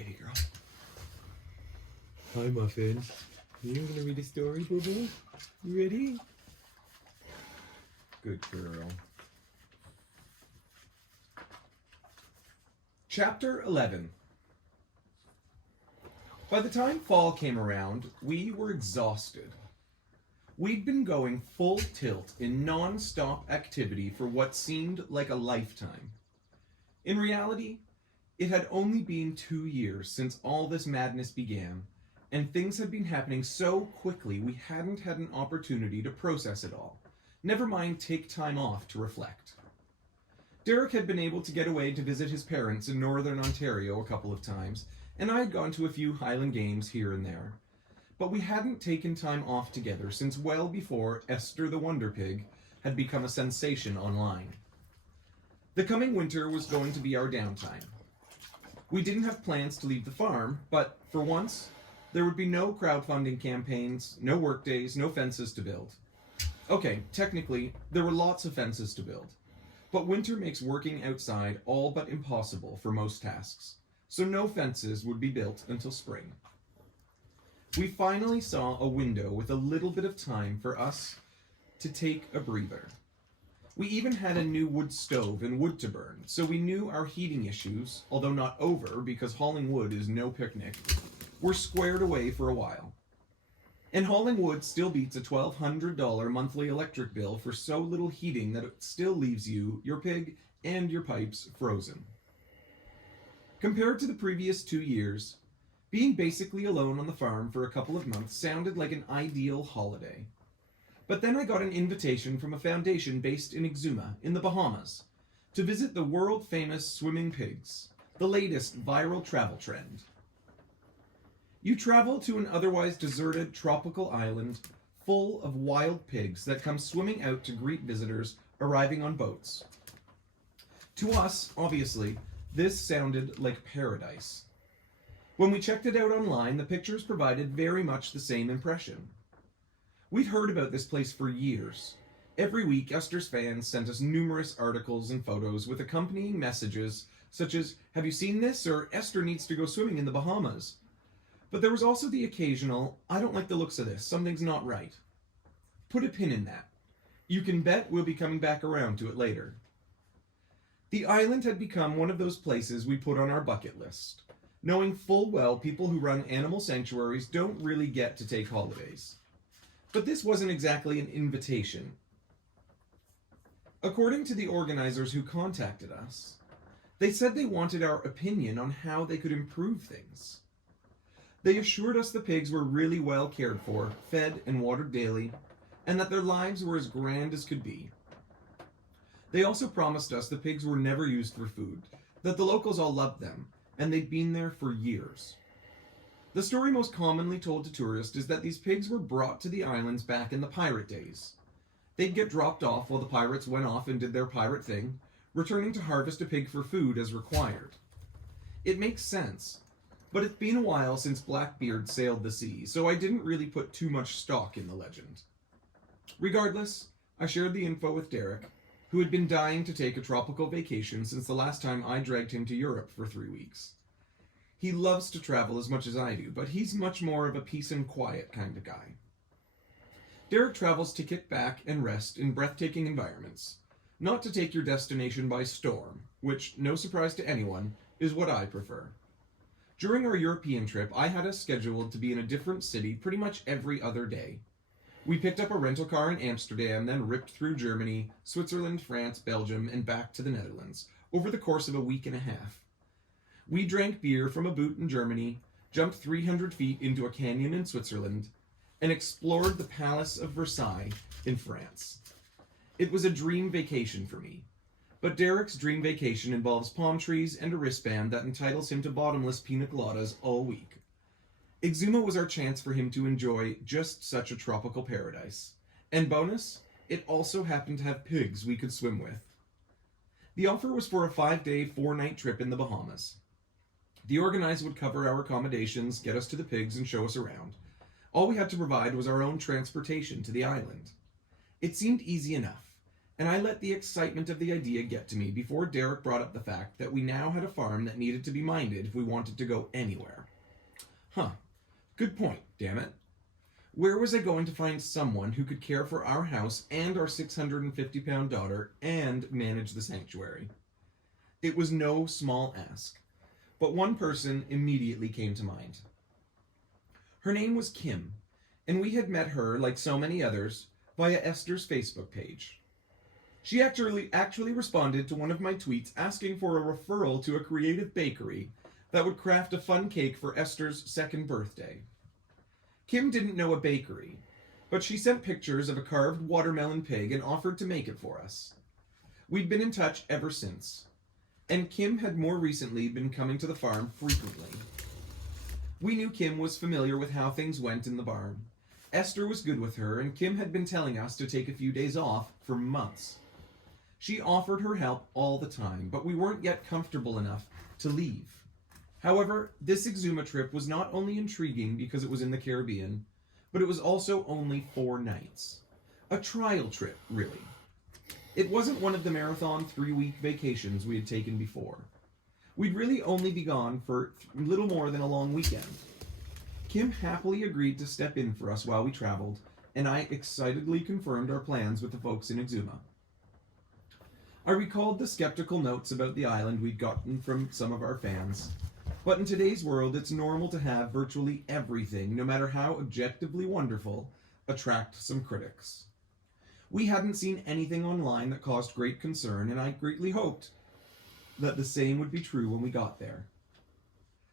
baby girl. Hi, Muffin. You gonna read a story, boo-boo? You ready? Good girl. Chapter 11. By the time fall came around, we were exhausted. We'd been going full tilt in non-stop activity for what seemed like a lifetime. In reality, it had only been 2 years since all this madness began, and things had been happening so quickly we hadn't had an opportunity to process it all, never mind take time off to reflect. Derek had been able to get away to visit his parents in Northern Ontario a couple of times, and I had gone to a few Highland games here and there. But we hadn't taken time off together since well before Esther the Wonder Pig had become a sensation online. The coming winter was going to be our downtime. We didn't have plans to leave the farm, but for once, there would be no crowdfunding campaigns, no work days, no fences to build. Okay, technically, there were lots of fences to build, but winter makes working outside all but impossible for most tasks, so no fences would be built until spring. We finally saw a window with a little bit of time for us to take a breather. We even had a new wood stove and wood to burn, so we knew our heating issues, although not over because hauling wood is no picnic, were squared away for a while. And hauling wood still beats a $1,200 monthly electric bill for so little heating that it still leaves you, your pig, and your pipes frozen. Compared to the previous 2 years, being basically alone on the farm for a couple of months sounded like an ideal holiday. But then I got an invitation from a foundation based in Exuma, in the Bahamas, to visit the world-famous swimming pigs, the latest viral travel trend. You travel to an otherwise deserted tropical island full of wild pigs that come swimming out to greet visitors arriving on boats. To us, obviously, this sounded like paradise. When we checked it out online, the pictures provided very much the same impression. We'd heard about this place for years. Every week, Esther's fans sent us numerous articles and photos with accompanying messages such as, "Have you seen this?" or "Esther needs to go swimming in the Bahamas." But there was also the occasional, "I don't like the looks of this, something's not right." Put a pin in that. You can bet we'll be coming back around to it later. The island had become one of those places we put on our bucket list, knowing full well people who run animal sanctuaries don't really get to take holidays. But this wasn't exactly an invitation. According to the organizers who contacted us, they said they wanted our opinion on how they could improve things. They assured us the pigs were really well cared for, fed and watered daily, and that their lives were as grand as could be. They also promised us the pigs were never used for food, that the locals all loved them, and they'd been there for years. The story most commonly told to tourists is that these pigs were brought to the islands back in the pirate days. They'd get dropped off while the pirates went off and did their pirate thing, returning to harvest a pig for food as required. It makes sense, but it's been a while since Blackbeard sailed the sea, so I didn't really put too much stock in the legend. Regardless, I shared the info with Derek, who had been dying to take a tropical vacation since the last time I dragged him to Europe for 3 weeks. He loves to travel as much as I do, but he's much more of a peace and quiet kind of guy. Derek travels to kick back and rest in breathtaking environments, not to take your destination by storm, which, no surprise to anyone, is what I prefer. During our European trip, I had us scheduled to be in a different city pretty much every other day. We picked up a rental car in Amsterdam, then ripped through Germany, Switzerland, France, Belgium, and back to the Netherlands, over the course of a week and a half. We drank beer from a boot in Germany, jumped 300 feet into a canyon in Switzerland, and explored the Palace of Versailles in France. It was a dream vacation for me, but Derek's dream vacation involves palm trees and a wristband that entitles him to bottomless Pina Coladas all week. Exuma was our chance for him to enjoy just such a tropical paradise. And bonus, it also happened to have pigs we could swim with. The offer was for a 5-day, 4-night trip in the Bahamas. The organizer would cover our accommodations, get us to the pigs, and show us around. All we had to provide was our own transportation to the island. It seemed easy enough, and I let the excitement of the idea get to me before Derek brought up the fact that we now had a farm that needed to be minded if we wanted to go anywhere. Good point, damn it. Where was I going to find someone who could care for our house and our 650-pound daughter and manage the sanctuary? It was no small ask, but one person immediately came to mind. Her name was Kim, and we had met her, like so many others, via Esther's Facebook page. She actually responded to one of my tweets asking for a referral to a creative bakery that would craft a fun cake for Esther's 2nd birthday. Kim didn't know a bakery, but she sent pictures of a carved watermelon pig and offered to make it for us. We'd been in touch ever since, and Kim had more recently been coming to the farm frequently. We knew Kim was familiar with how things went in the barn. Esther was good with her, and Kim had been telling us to take a few days off for months. She offered her help all the time, but we weren't yet comfortable enough to leave. However, this Exuma trip was not only intriguing because it was in the Caribbean, but it was also only 4 nights. A trial trip, really. It wasn't one of the marathon 3-week vacations we had taken before. We'd really only be gone for little more than a long weekend. Kim happily agreed to step in for us while we traveled, and I excitedly confirmed our plans with the folks in Exuma. I recalled the skeptical notes about the island we'd gotten from some of our fans. But in today's world, it's normal to have virtually everything, no matter how objectively wonderful, attract some critics. We hadn't seen anything online that caused great concern, and I greatly hoped that the same would be true when we got there.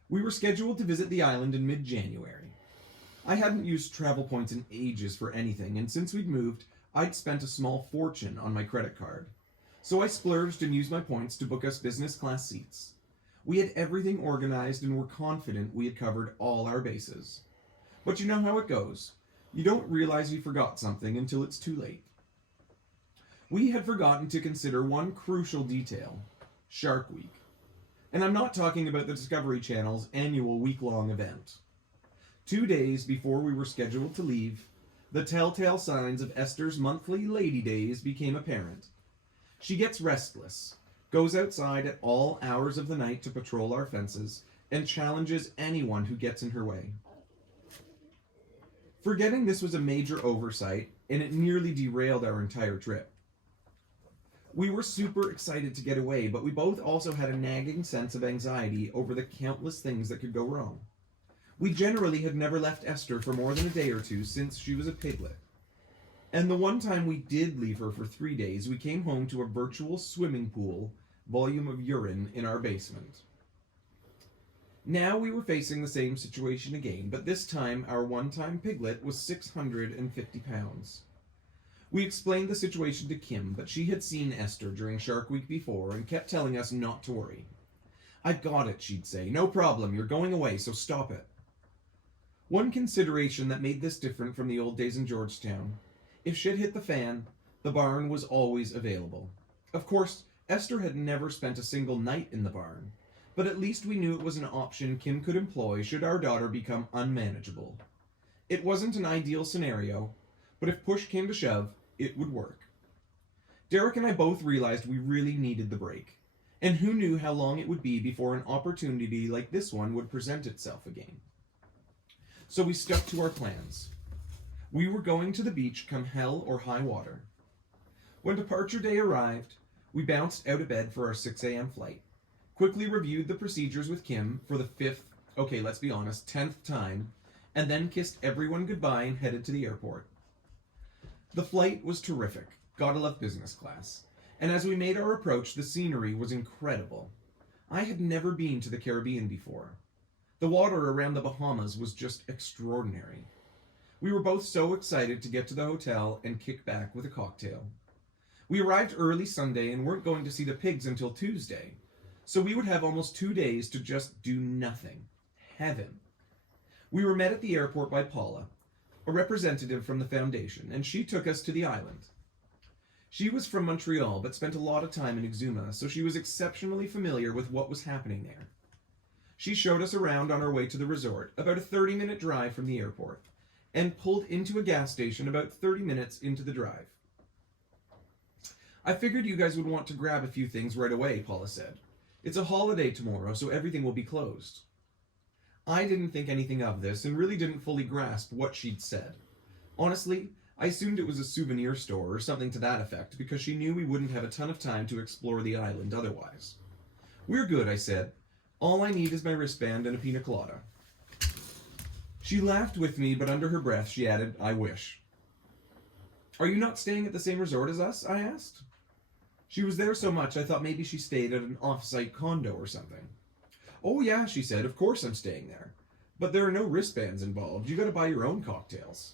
We were scheduled to visit the island in mid-January. I hadn't used travel points in ages for anything, and since we'd moved, I'd spent a small fortune on my credit card. So I splurged and used my points to book us business class seats. We had everything organized and were confident we had covered all our bases. But you know how it goes. You don't realize you forgot something until it's too late. We had forgotten to consider one crucial detail: Shark Week. And I'm not talking about the Discovery Channel's annual week-long event. 2 days before we were scheduled to leave, the telltale signs of Esther's monthly lady days became apparent. She gets restless, goes outside at all hours of the night to patrol our fences, and challenges anyone who gets in her way. Forgetting this was a major oversight, and it nearly derailed our entire trip. We were super excited to get away, but we both also had a nagging sense of anxiety over the countless things that could go wrong. We generally had never left Esther for more than a day or two since she was a piglet. And the one time we did leave her for 3 days, we came home to a virtual swimming pool volume of urine in our basement. Now we were facing the same situation again, but this time our one-time piglet was 650 pounds. We explained the situation to Kim, but she had seen Esther during Shark Week before and kept telling us not to worry. "I got it," she'd say. "No problem, you're going away, so stop it." One consideration that made this different from the old days in Georgetown: if shit hit the fan, the barn was always available. Of course, Esther had never spent a single night in the barn, but at least we knew it was an option Kim could employ should our daughter become unmanageable. It wasn't an ideal scenario, but if push came to shove, it would work. Derek and I both realized we really needed the break, and who knew how long it would be before an opportunity like this one would present itself again. So we stuck to our plans. We were going to the beach come hell or high water. When departure day arrived, we bounced out of bed for our 6 a.m. flight, quickly reviewed the procedures with Kim for the 10th time, and then kissed everyone goodbye and headed to the airport. The flight was terrific, gotta love business class, and as we made our approach, the scenery was incredible. I had never been to the Caribbean before. The water around the Bahamas was just extraordinary. We were both so excited to get to the hotel and kick back with a cocktail. We arrived early Sunday and weren't going to see the pigs until Tuesday, so we would have almost 2 days to just do nothing. Heaven. We were met at the airport by Paula, a representative from the foundation, and she took us to the island. She was from Montreal, but spent a lot of time in Exuma, so she was exceptionally familiar with what was happening there. She showed us around on our way to the resort, about a 30-minute drive from the airport, and pulled into a gas station about 30 minutes into the drive. I figured you guys would want to grab a few things right away, Paula said. It's a holiday tomorrow, so everything will be closed. I didn't think anything of this and really didn't fully grasp what she'd said. Honestly, I assumed it was a souvenir store or something to that effect because she knew we wouldn't have a ton of time to explore the island otherwise. We're good, I said. All I need is my wristband and a pina colada. She laughed with me, but under her breath she added, I wish. Are you not staying at the same resort as us? I asked. She was there so much I thought maybe she stayed at an off-site condo or something. Oh yeah, she said, of course I'm staying there. But there are no wristbands involved. You gotta buy your own cocktails.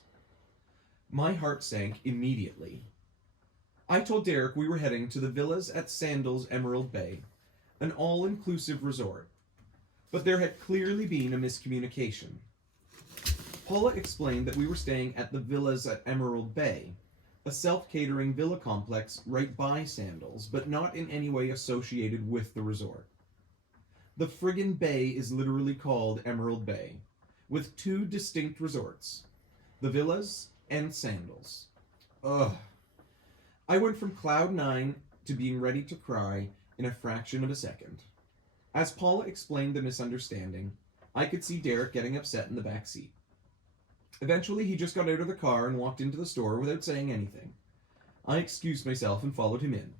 My heart sank immediately. I told Derek we were heading to the villas at Sandals Emerald Bay, an all-inclusive resort. But there had clearly been a miscommunication. Paula explained that we were staying at the villas at Emerald Bay, a self-catering villa complex right by Sandals, but not in any way associated with the resort. The friggin' bay is literally called Emerald Bay, with two distinct resorts, the villas and Sandals. Ugh. I went from cloud 9 to being ready to cry in a fraction of a second. As Paula explained the misunderstanding, I could see Derek getting upset in the back seat. Eventually, he just got out of the car and walked into the store without saying anything. I excused myself and followed him in.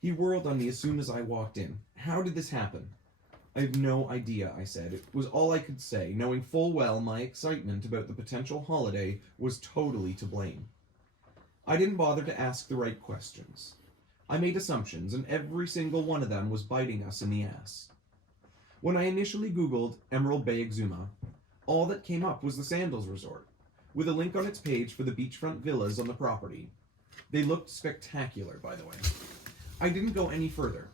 He whirled on me as soon as I walked in. How did this happen? I have no idea, I said. It was all I could say, knowing full well my excitement about the potential holiday was totally to blame. I didn't bother to ask the right questions. I made assumptions, and every single one of them was biting us in the ass. When I initially Googled Emerald Bay Exuma, all that came up was the Sandals Resort, with a link on its page for the beachfront villas on the property. They looked spectacular, by the way. I didn't go any further.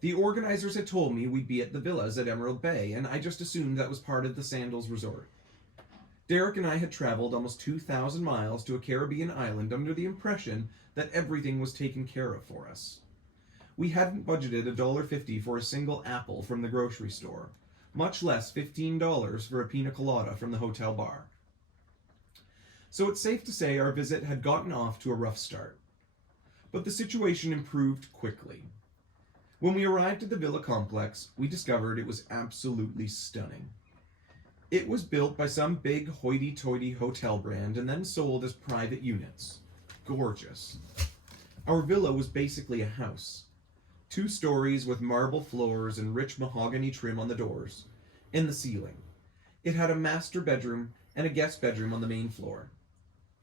The organizers had told me we'd be at the villas at Emerald Bay, and I just assumed that was part of the Sandals Resort. Derek and I had traveled almost 2,000 miles to a Caribbean island under the impression that everything was taken care of for us. We hadn't budgeted $1.50 for a single apple from the grocery store, much less $15 for a pina colada from the hotel bar. So it's safe to say our visit had gotten off to a rough start. But the situation improved quickly. When we arrived at the villa complex, we discovered it was absolutely stunning. It was built by some big hoity-toity hotel brand and then sold as private units. Gorgeous. Our villa was basically a house. 2 stories with marble floors and rich mahogany trim on the doors and the ceiling. It had a master bedroom and a guest bedroom on the main floor.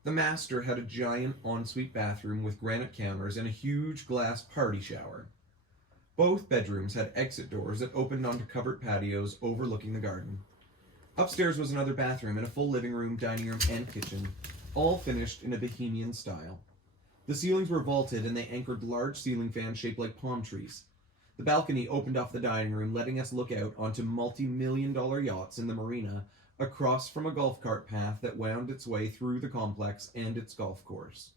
The master had a giant ensuite bathroom with granite counters and a huge glass party shower. Both bedrooms had exit doors that opened onto covered patios overlooking the garden. Upstairs was another bathroom and a full living room, dining room, and kitchen, all finished in a bohemian style. The ceilings were vaulted and they anchored large ceiling fans shaped like palm trees. The balcony opened off the dining room, letting us look out onto multi-million-dollar yachts in the marina across from a golf cart path that wound its way through the complex and its golf course.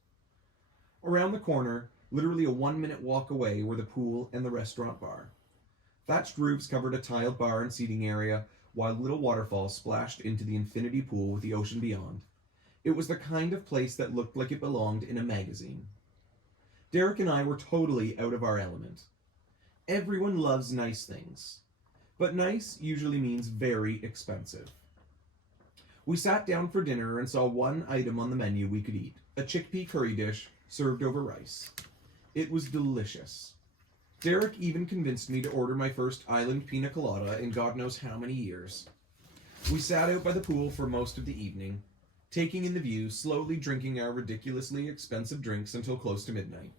Around the corner, literally a 1-minute walk away, were the pool and the restaurant bar. Thatched roofs covered a tiled bar and seating area, while little waterfalls splashed into the infinity pool with the ocean beyond. It was the kind of place that looked like it belonged in a magazine. Derek and I were totally out of our element. Everyone loves nice things, but nice usually means very expensive. We sat down for dinner and saw one item on the menu we could eat, a chickpea curry dish served over rice. It was delicious. Derek even convinced me to order my first island pina colada in God knows how many years. We sat out by the pool for most of the evening, taking in the view, slowly drinking our ridiculously expensive drinks until close to midnight.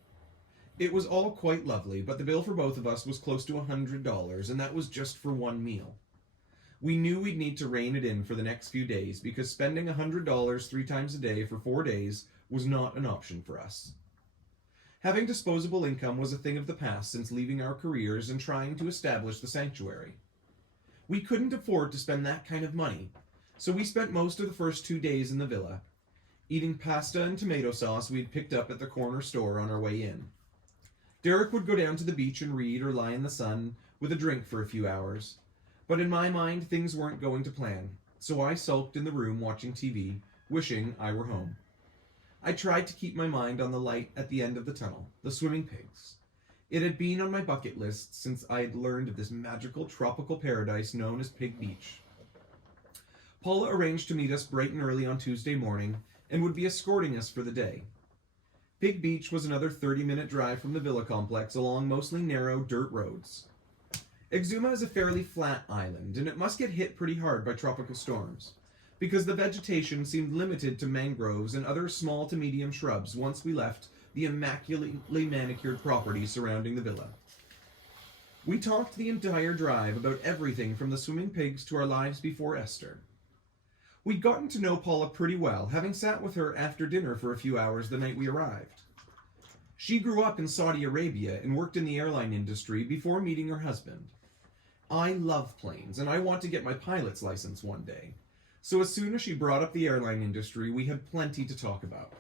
It was all quite lovely, but the bill for both of us was close to $100, and that was just for one meal. We knew we'd need to rein it in for the next few days, because spending $100 3 times a day for 4 days was not an option for us. Having disposable income was a thing of the past since leaving our careers and trying to establish the sanctuary. We couldn't afford to spend that kind of money, so we spent most of the first 2 days in the villa, eating pasta and tomato sauce we'd picked up at the corner store on our way in. Derek would go down to the beach and read or lie in the sun with a drink for a few hours, but in my mind things weren't going to plan, so I sulked in the room watching TV, wishing I were home. I tried to keep my mind on the light at the end of the tunnel, the swimming pigs. It had been on my bucket list since I had learned of this magical tropical paradise known as Pig Beach. Paula arranged to meet us bright and early on Tuesday morning and would be escorting us for the day. Pig Beach was another 30-minute drive from the villa complex along mostly narrow dirt roads. Exuma is a fairly flat island, and it must get hit pretty hard by tropical storms, because the vegetation seemed limited to mangroves and other small to medium shrubs once we left the immaculately manicured property surrounding the villa. We talked the entire drive about everything from the swimming pigs to our lives before Esther. We'd gotten to know Paula pretty well, having sat with her after dinner for a few hours the night we arrived. She grew up in Saudi Arabia and worked in the airline industry before meeting her husband. I love planes, and I want to get my pilot's license one day. So as soon as she brought up the airline industry, we had plenty to talk about.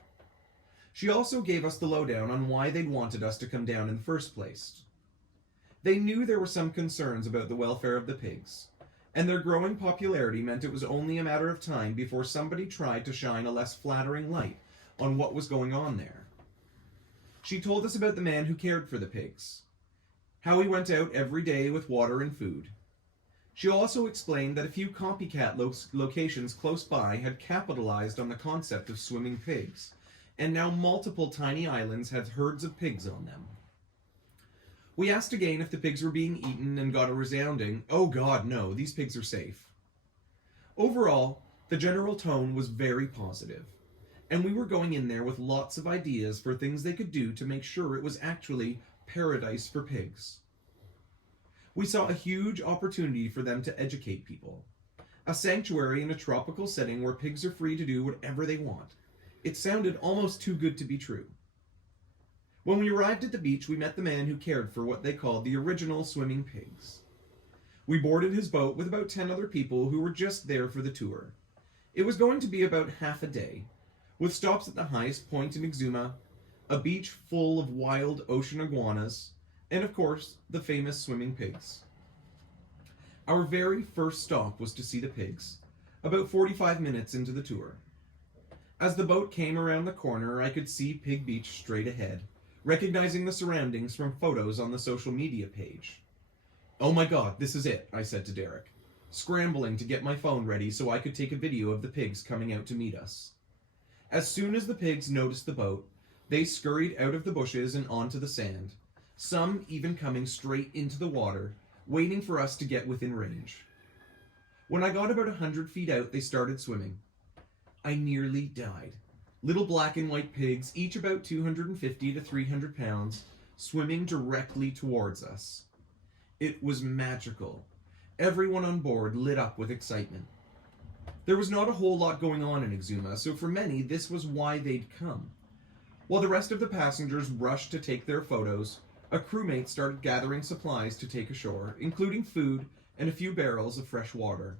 She also gave us the lowdown on why they'd wanted us to come down in the first place. They knew there were some concerns about the welfare of the pigs, and their growing popularity meant it was only a matter of time before somebody tried to shine a less flattering light on what was going on there. She told us about the man who cared for the pigs, how he went out every day with water and food. She also explained that a few copycat locations close by had capitalized on the concept of swimming pigs, and now multiple tiny islands had herds of pigs on them. We asked again if the pigs were being eaten and got a resounding, "Oh God, no, these pigs are safe." Overall, the general tone was very positive, and we were going in there with lots of ideas for things they could do to make sure it was actually paradise for pigs. We saw a huge opportunity for them to educate people. A sanctuary in a tropical setting where pigs are free to do whatever they want. It sounded almost too good to be true. When we arrived at the beach, we met the man who cared for what they called the original swimming pigs. We boarded his boat with about 10 other people who were just there for the tour. It was going to be about half a day, with stops at the highest point in Exuma, a beach full of wild ocean iguanas, and of course, the famous swimming pigs. Our very first stop was to see the pigs, about 45 minutes into the tour. As the boat came around the corner, I could see Pig Beach straight ahead, recognizing the surroundings from photos on the social media page. "Oh my God, this is it," I said to Derek, scrambling to get my phone ready so I could take a video of the pigs coming out to meet us. As soon as the pigs noticed the boat, they scurried out of the bushes and onto the sand, some even coming straight into the water, waiting for us to get within range. When I got about 100 feet out, they started swimming. I nearly died. Little black and white pigs, each about 250 to 300 pounds, swimming directly towards us. It was magical. Everyone on board lit up with excitement. There was not a whole lot going on in Exuma, so for many, this was why they'd come. While the rest of the passengers rushed to take their photos, a crewmate started gathering supplies to take ashore, including food and a few barrels of fresh water.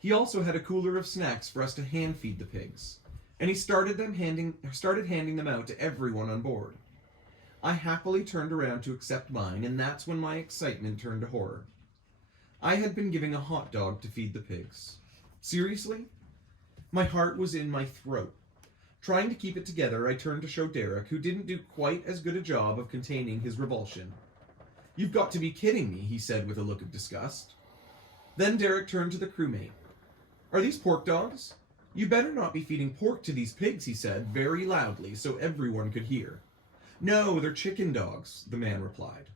He also had a cooler of snacks for us to hand feed the pigs, and he started handing them out to everyone on board. I happily turned around to accept mine, and that's when my excitement turned to horror. I had been giving a hot dog to feed the pigs. Seriously? My heart was in my throat. Trying to keep it together, I turned to show Derek, who didn't do quite as good a job of containing his revulsion. "You've got to be kidding me," he said with a look of disgust. Then Derek turned to the crewmate. "Are these pork dogs? You better not be feeding pork to these pigs," he said, very loudly, so everyone could hear. "No, they're chicken dogs," the man replied.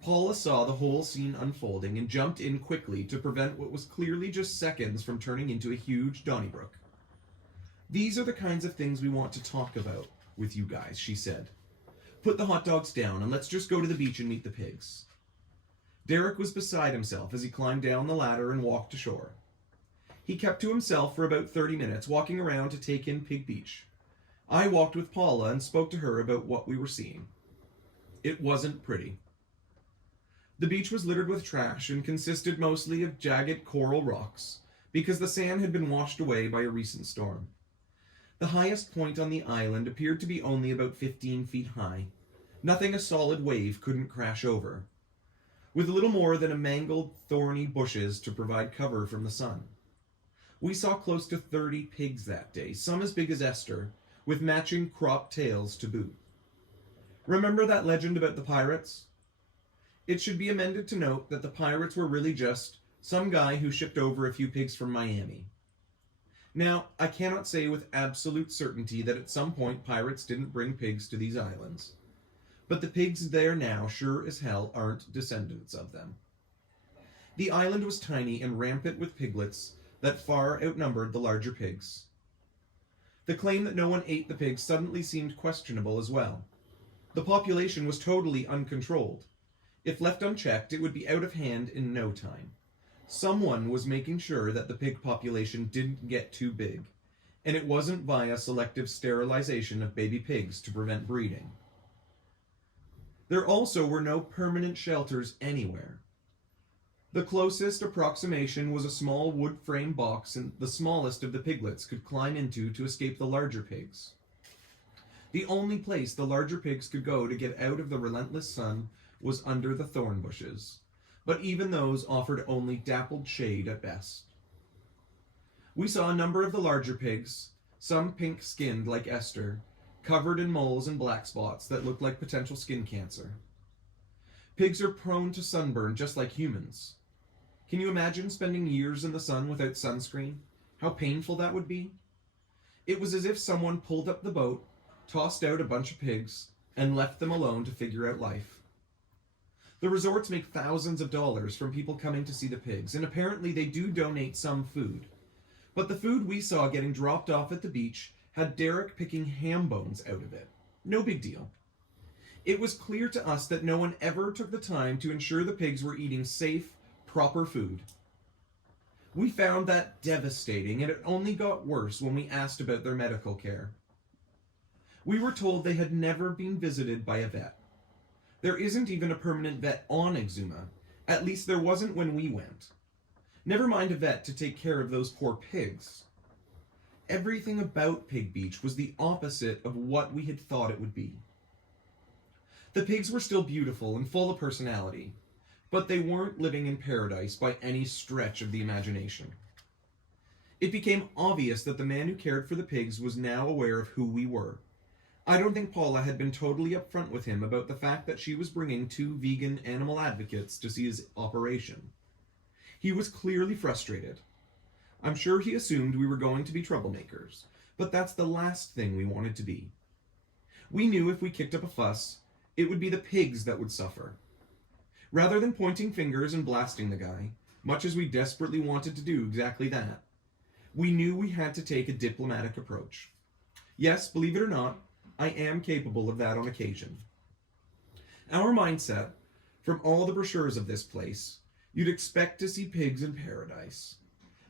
Paula saw the whole scene unfolding and jumped in quickly to prevent what was clearly just seconds from turning into a huge Donnybrook. "These are the kinds of things we want to talk about with you guys," she said. "Put the hot dogs down and let's just go to the beach and meet the pigs." Derek was beside himself as he climbed down the ladder and walked ashore. He kept to himself for about 30 minutes, walking around to take in Pig Beach. I walked with Paula and spoke to her about what we were seeing. It wasn't pretty. The beach was littered with trash and consisted mostly of jagged coral rocks, because the sand had been washed away by a recent storm. The highest point on the island appeared to be only about 15 feet high, nothing a solid wave couldn't crash over, with little more than a mangled, thorny bushes to provide cover from the sun. We saw close to 30 pigs that day, some as big as Esther, with matching cropped tails to boot. Remember that legend about the pirates? It should be amended to note that the pirates were really just some guy who shipped over a few pigs from Miami. Now, I cannot say with absolute certainty that at some point pirates didn't bring pigs to these islands, but the pigs there now sure as hell aren't descendants of them. The island was tiny and rampant with piglets that far outnumbered the larger pigs. The claim that no one ate the pigs suddenly seemed questionable as well. The population was totally uncontrolled. If left unchecked, it would be out of hand in no time. Someone was making sure that the pig population didn't get too big, and it wasn't via selective sterilization of baby pigs to prevent breeding. There also were no permanent shelters anywhere. The closest approximation was a small wood frame box and the smallest of the piglets could climb into to escape the larger pigs. The only place the larger pigs could go to get out of the relentless sun was under the thorn bushes, but even those offered only dappled shade at best. We saw a number of the larger pigs, some pink-skinned like Esther, covered in moles and black spots that looked like potential skin cancer. Pigs are prone to sunburn just like humans. Can you imagine spending years in the sun without sunscreen? How painful that would be? It was as if someone pulled up the boat, tossed out a bunch of pigs, and left them alone to figure out life. The resorts make thousands of dollars from people coming to see the pigs, and apparently they do donate some food. But the food we saw getting dropped off at the beach had Derek picking ham bones out of it. No big deal. It was clear to us that no one ever took the time to ensure the pigs were eating safe, proper food. We found that devastating, and it only got worse when we asked about their medical care. We were told they had never been visited by a vet. There isn't even a permanent vet on Exuma. At least there wasn't when we went. Never mind a vet to take care of those poor pigs. Everything about Pig Beach was the opposite of what we had thought it would be. The pigs were still beautiful and full of personality, but they weren't living in paradise by any stretch of the imagination. It became obvious that the man who cared for the pigs was now aware of who we were. I don't think Paula had been totally upfront with him about the fact that she was bringing 2 vegan animal advocates to see his operation. He was clearly frustrated. I'm sure he assumed we were going to be troublemakers, but that's the last thing we wanted to be. We knew if we kicked up a fuss, it would be the pigs that would suffer. Rather than pointing fingers and blasting the guy, much as we desperately wanted to do exactly that, we knew we had to take a diplomatic approach. Yes, believe it or not, I am capable of that on occasion. Our mindset, from all the brochures of this place, you'd expect to see pigs in paradise.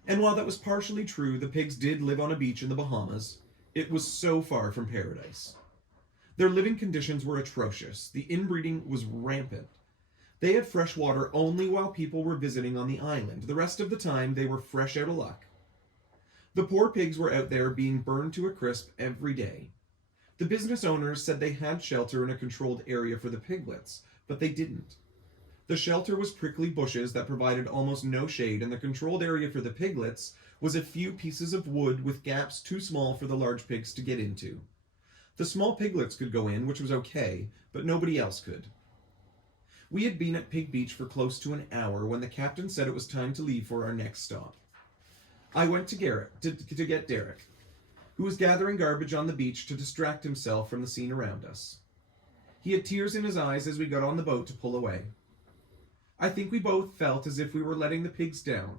And while that was partially true, the pigs did live on a beach in the Bahamas, it was so far from paradise. Their living conditions were atrocious. The inbreeding was rampant. They had fresh water only while people were visiting on the island. The rest of the time, they were fresh out of luck. The poor pigs were out there being burned to a crisp every day. The business owners said they had shelter in a controlled area for the piglets, but they didn't. The shelter was prickly bushes that provided almost no shade, and the controlled area for the piglets was a few pieces of wood with gaps too small for the large pigs to get into. The small piglets could go in, which was okay, but nobody else could. We had been at Pig Beach for close to an hour when the captain said it was time to leave for our next stop. I went to get Derek, who was gathering garbage on the beach to distract himself from the scene around us. He had tears in his eyes as we got on the boat to pull away. I think we both felt as if we were letting the pigs down.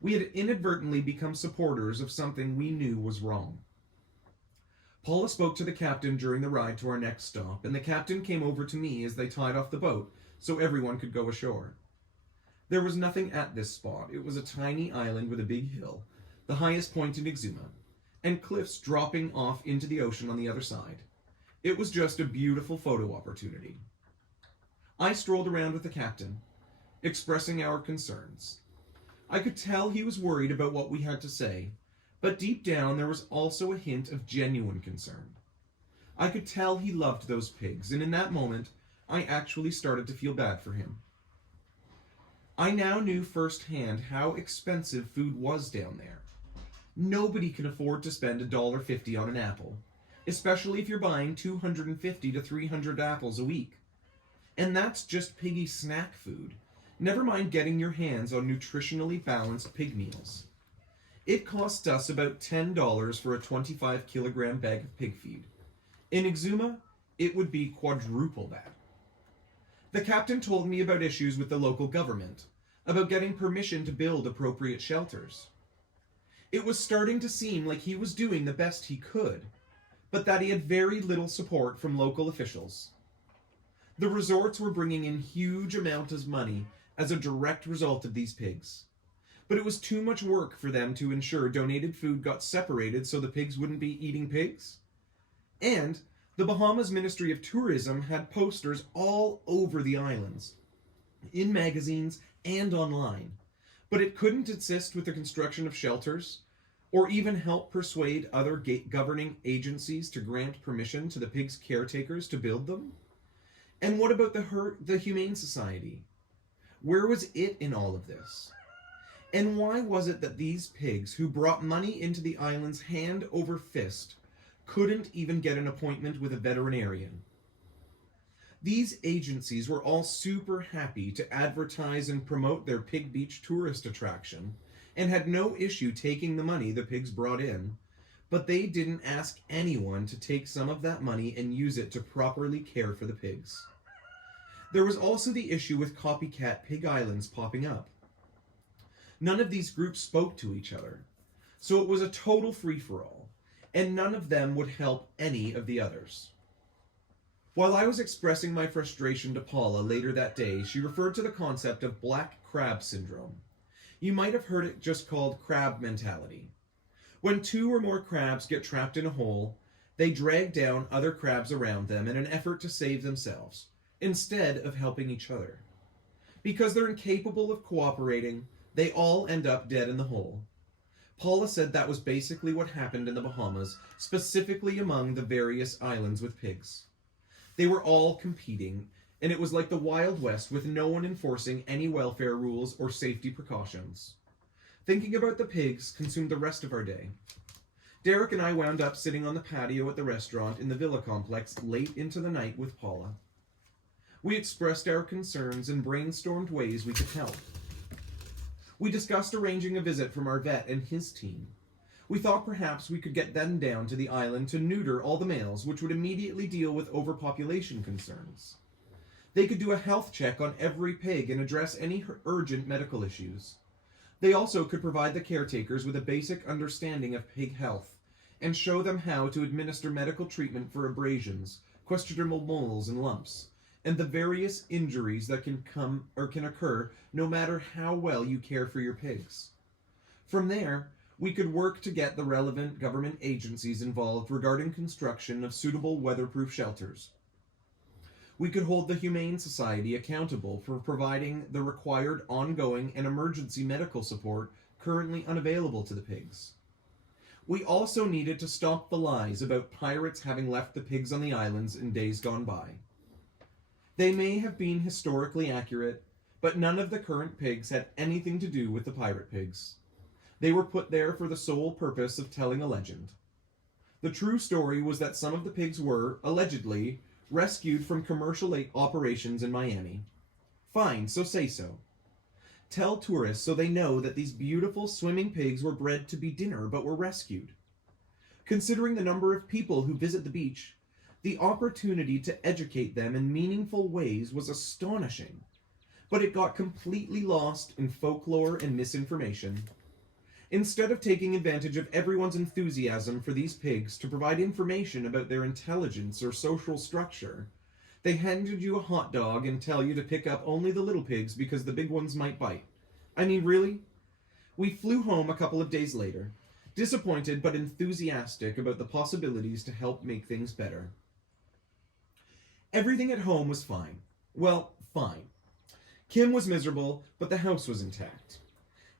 We had inadvertently become supporters of something we knew was wrong. Paula spoke to the captain during the ride to our next stop, and the captain came over to me as they tied off the boat so everyone could go ashore. There was nothing at this spot. It was a tiny island with a big hill, the highest point in Exuma, and cliffs dropping off into the ocean on the other side. It was just a beautiful photo opportunity. I strolled around with the captain, expressing our concerns. I could tell he was worried about what we had to say, but deep down there was also a hint of genuine concern. I could tell he loved those pigs, and in that moment, I actually started to feel bad for him. I now knew firsthand how expensive food was down there. Nobody can afford to spend $1.50 on an apple, especially if you're buying 250 to 300 apples a week. And that's just piggy snack food. Never mind getting your hands on nutritionally balanced pig meals. It costs us about $10 for a 25-kilogram bag of pig feed. In Exuma, it would be quadruple that. The captain told me about issues with the local government, about getting permission to build appropriate shelters. It was starting to seem like he was doing the best he could, but that he had very little support from local officials. The resorts were bringing in huge amounts of money as a direct result of these pigs, but it was too much work for them to ensure donated food got separated so the pigs wouldn't be eating pigs. And the Bahamas Ministry of Tourism had posters all over the islands, in magazines and online, but it couldn't assist with the construction of shelters, or even help persuade other governing agencies to grant permission to the pigs' caretakers to build them? And what about the Humane Society? Where was it in all of this? And why was it that these pigs, who brought money into the islands hand over fist, couldn't even get an appointment with a veterinarian? These agencies were all super happy to advertise and promote their Pig Beach tourist attraction, and had no issue taking the money the pigs brought in, but they didn't ask anyone to take some of that money and use it to properly care for the pigs. There was also the issue with copycat pig islands popping up. None of these groups spoke to each other, so it was a total free-for-all, and none of them would help any of the others. While I was expressing my frustration to Paula later that day, she referred to the concept of black crab syndrome. You might have heard it just called crab mentality. When two or more crabs get trapped in a hole, they drag down other crabs around them in an effort to save themselves, instead of helping each other. Because they're incapable of cooperating, they all end up dead in the hole. Paula said that was basically what happened in the Bahamas, specifically among the various islands with pigs. They were all competing, and it was like the Wild West with no one enforcing any welfare rules or safety precautions. Thinking about the pigs consumed the rest of our day. Derek and I wound up sitting on the patio at the restaurant in the villa complex late into the night with Paula. We expressed our concerns and brainstormed ways we could help. We discussed arranging a visit from our vet and his team. We thought perhaps we could get them down to the island to neuter all the males, which would immediately deal with overpopulation concerns. They could do a health check on every pig and address any urgent medical issues. They also could provide the caretakers with a basic understanding of pig health and show them how to administer medical treatment for abrasions, questionable moles and lumps, and the various injuries that can occur no matter how well you care for your pigs. From there, we could work to get the relevant government agencies involved regarding construction of suitable weatherproof shelters. We could hold the Humane Society accountable for providing the required ongoing and emergency medical support currently unavailable to the pigs. We also needed to stop the lies about pirates having left the pigs on the islands in days gone by. They may have been historically accurate, but none of the current pigs had anything to do with the pirate pigs. They were put there for the sole purpose of telling a legend. The true story was that some of the pigs were, allegedly, rescued from commercial operations in Miami. Fine, so say so. Tell tourists so they know that these beautiful swimming pigs were bred to be dinner but were rescued. Considering the number of people who visit the beach, the opportunity to educate them in meaningful ways was astonishing, but it got completely lost in folklore and misinformation. Instead of taking advantage of everyone's enthusiasm for these pigs to provide information about their intelligence or social structure, they handed you a hot dog and tell you to pick up only the little pigs because the big ones might bite. I mean, really? We flew home a couple of days later, disappointed but enthusiastic about the possibilities to help make things better. Everything at home was fine. Well, fine. Kim was miserable, but the house was intact.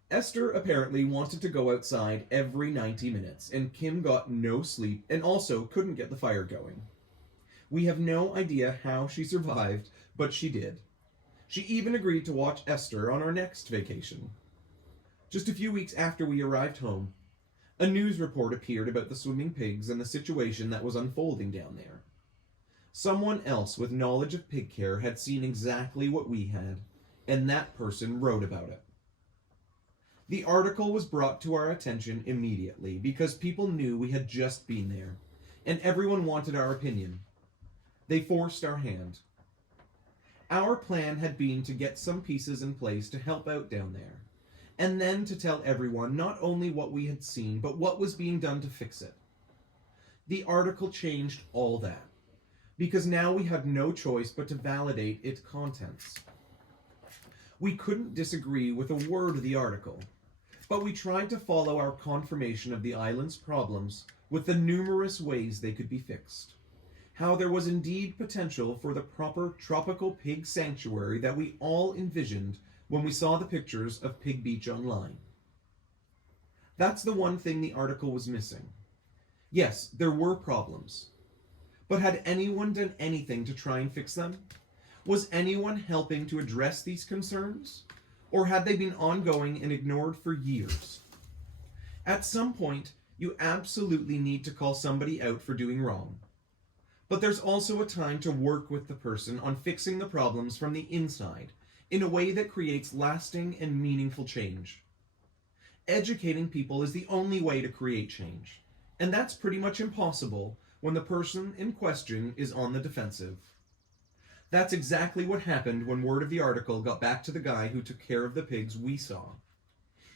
Esther apparently wanted to go outside every 90 minutes, and Kim got no sleep and also couldn't get the fire going. We have no idea how she survived, but she did. She even agreed to watch Esther on our next vacation. Just a few weeks after we arrived home, A news report appeared about the swimming pigs and the situation that was unfolding down there. Someone else with knowledge of pig care had seen exactly what we had, and that person wrote about it. The article was brought to our attention immediately because people knew we had just been there, and everyone wanted our opinion. They forced our hand. Our plan had been to get some pieces in place to help out down there, and then to tell everyone not only what we had seen, but what was being done to fix it. The article changed all that, because now we had no choice but to validate its contents. We couldn't disagree with a word of the article, but we tried to follow our confirmation of the island's problems with the numerous ways they could be fixed. How there was indeed potential for the proper tropical pig sanctuary that we all envisioned when we saw the pictures of Pig Beach online. That's the one thing the article was missing. Yes, there were problems. But had anyone done anything to try and fix them? Was anyone helping to address these concerns? Or had they been ongoing and ignored for years? At some point, you absolutely need to call somebody out for doing wrong. But there's also a time to work with the person on fixing the problems from the inside in a way that creates lasting and meaningful change. Educating people is the only way to create change, and that's pretty much impossible when the person in question is on the defensive. That's exactly what happened when word of the article got back to the guy who took care of the pigs we saw.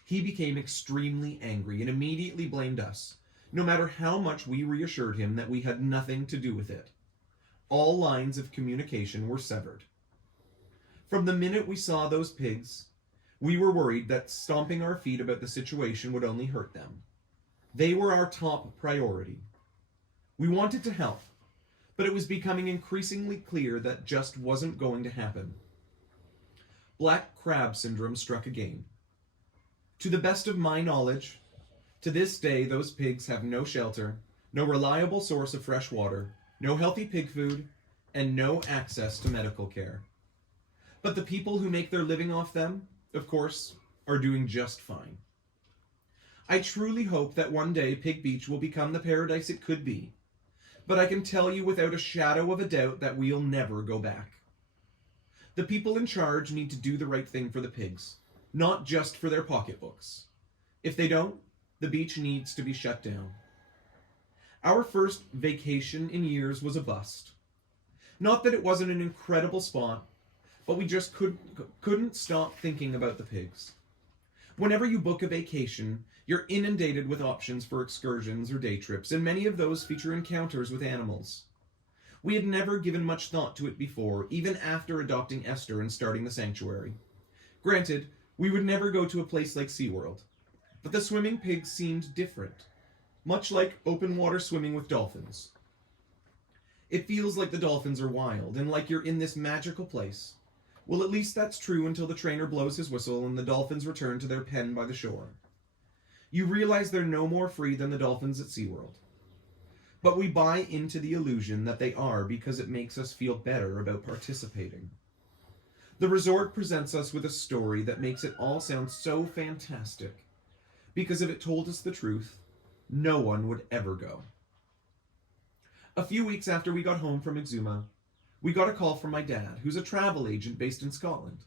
He became extremely angry and immediately blamed us, no matter how much we reassured him that we had nothing to do with it. All lines of communication were severed. From the minute we saw those pigs, we were worried that stomping our feet about the situation would only hurt them. They were our top priority. We wanted to help, but it was becoming increasingly clear that just wasn't going to happen. Black crab syndrome struck again. To the best of my knowledge, to this day, those pigs have no shelter, no reliable source of fresh water, no healthy pig food, and no access to medical care. But the people who make their living off them, of course, are doing just fine. I truly hope that one day Pig Beach will become the paradise it could be, but I can tell you without a shadow of a doubt that we'll never go back. The people in charge need to do the right thing for the pigs, not just for their pocketbooks. If they don't, the beach needs to be shut down. Our first vacation in years was a bust. Not that it wasn't an incredible spot, but we just couldn't stop thinking about the pigs. Whenever you book a vacation, you're inundated with options for excursions or day trips, and many of those feature encounters with animals. We had never given much thought to it before, even after adopting Esther and starting the sanctuary. Granted, we would never go to a place like SeaWorld, but the swimming pigs seemed different, much like open water swimming with dolphins. It feels like the dolphins are wild, and like you're in this magical place. Well, at least that's true until the trainer blows his whistle and the dolphins return to their pen by the shore. You realize they're no more free than the dolphins at SeaWorld. But we buy into the illusion that they are because it makes us feel better about participating. The resort presents us with a story that makes it all sound so fantastic, because if it told us the truth, no one would ever go. A few weeks after we got home from Exuma, we got a call from my dad, who's a travel agent based in Scotland.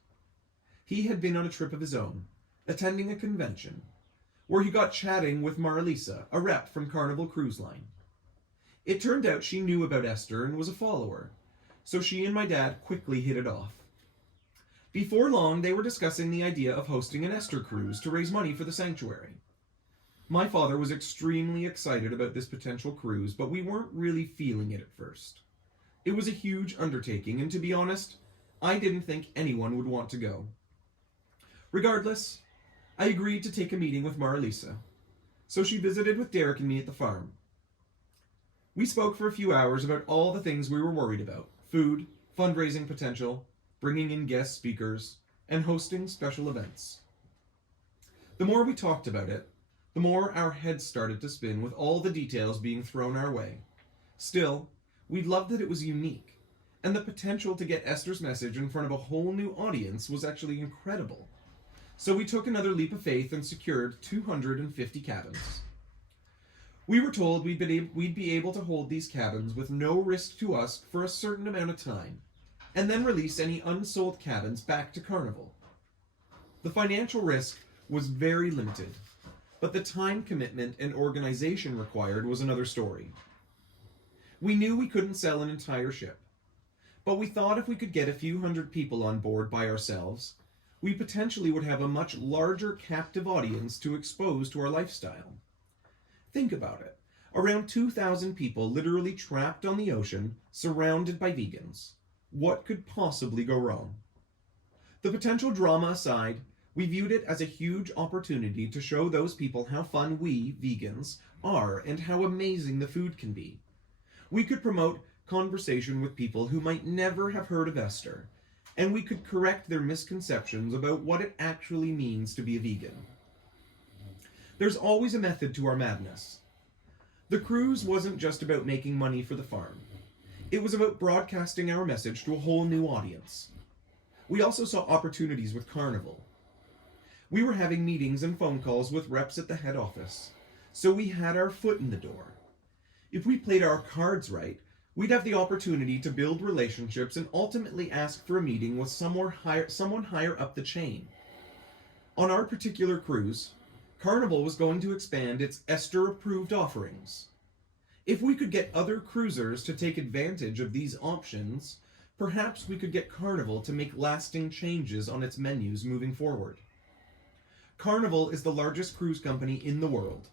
He had been on a trip of his own, attending a convention, where he got chatting with Marlisa, a rep from Carnival Cruise Line. It turned out she knew about Esther and was a follower, so she and my dad quickly hit it off. Before long, they were discussing the idea of hosting an Esther cruise to raise money for the sanctuary. My father was extremely excited about this potential cruise, but we weren't really feeling it at first. It was a huge undertaking, and to be honest, I didn't think anyone would want to go. Regardless, I agreed to take a meeting with Marlisa, so she visited with Derek and me at the farm. We spoke for a few hours about all the things we were worried about: food, fundraising potential, bringing in guest speakers, and hosting special events. The more we talked about it, the more our heads started to spin with all the details being thrown our way. Still, we loved that it was unique, and the potential to get Esther's message in front of a whole new audience was actually incredible. So we took another leap of faith and secured 250 cabins. We were told we'd be able to hold these cabins with no risk to us for a certain amount of time, and then release any unsold cabins back to Carnival. The financial risk was very limited, but the time commitment and organization required was another story. We knew we couldn't sell an entire ship, but we thought if we could get a few hundred people on board by ourselves, we potentially would have a much larger captive audience to expose to our lifestyle. Think about it. Around 2,000 people literally trapped on the ocean, surrounded by vegans. What could possibly go wrong? The potential drama aside, we viewed it as a huge opportunity to show those people how fun we, vegans, are and how amazing the food can be. We could promote conversation with people who might never have heard of Esther, and we could correct their misconceptions about what it actually means to be a vegan. There's always a method to our madness. The cruise wasn't just about making money for the farm. It was about broadcasting our message to a whole new audience. We also saw opportunities with Carnival. We were having meetings and phone calls with reps at the head office, so we had our foot in the door. If we played our cards right, we'd have the opportunity to build relationships and ultimately ask for a meeting with someone higher up the chain. On our particular cruise, Carnival was going to expand its Esther-approved offerings. If we could get other cruisers to take advantage of these options, perhaps we could get Carnival to make lasting changes on its menus moving forward. Carnival is the largest cruise company in the world,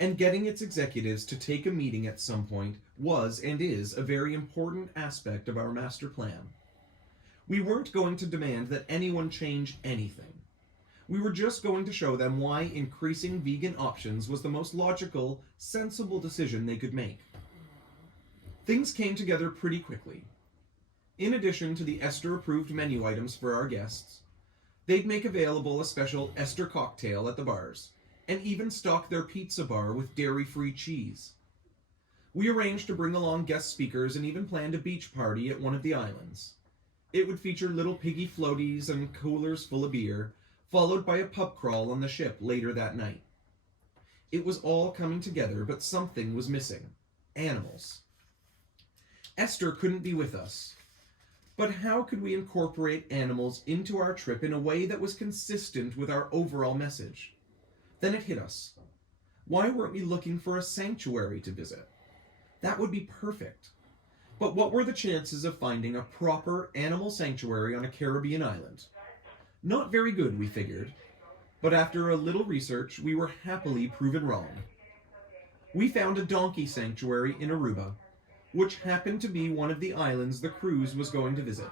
and getting its executives to take a meeting at some point was and is a very important aspect of our master plan. We weren't going to demand that anyone change anything. We were just going to show them why increasing vegan options was the most logical, sensible decision they could make. Things came together pretty quickly. In addition to the Esther-approved menu items for our guests, they'd make available a special Esther cocktail at the bars, and even stock their pizza bar with dairy-free cheese. We arranged to bring along guest speakers and even planned a beach party at one of the islands. It would feature little piggy floaties and coolers full of beer, followed by a pub crawl on the ship later that night. It was all coming together, but something was missing. Animals. Esther couldn't be with us. But how could we incorporate animals into our trip in a way that was consistent with our overall message? Then it hit us. Why weren't we looking for a sanctuary to visit? That would be perfect. But what were the chances of finding a proper animal sanctuary on a Caribbean island? Not very good, we figured. But after a little research, we were happily proven wrong. We found a donkey sanctuary in Aruba, which happened to be one of the islands the cruise was going to visit.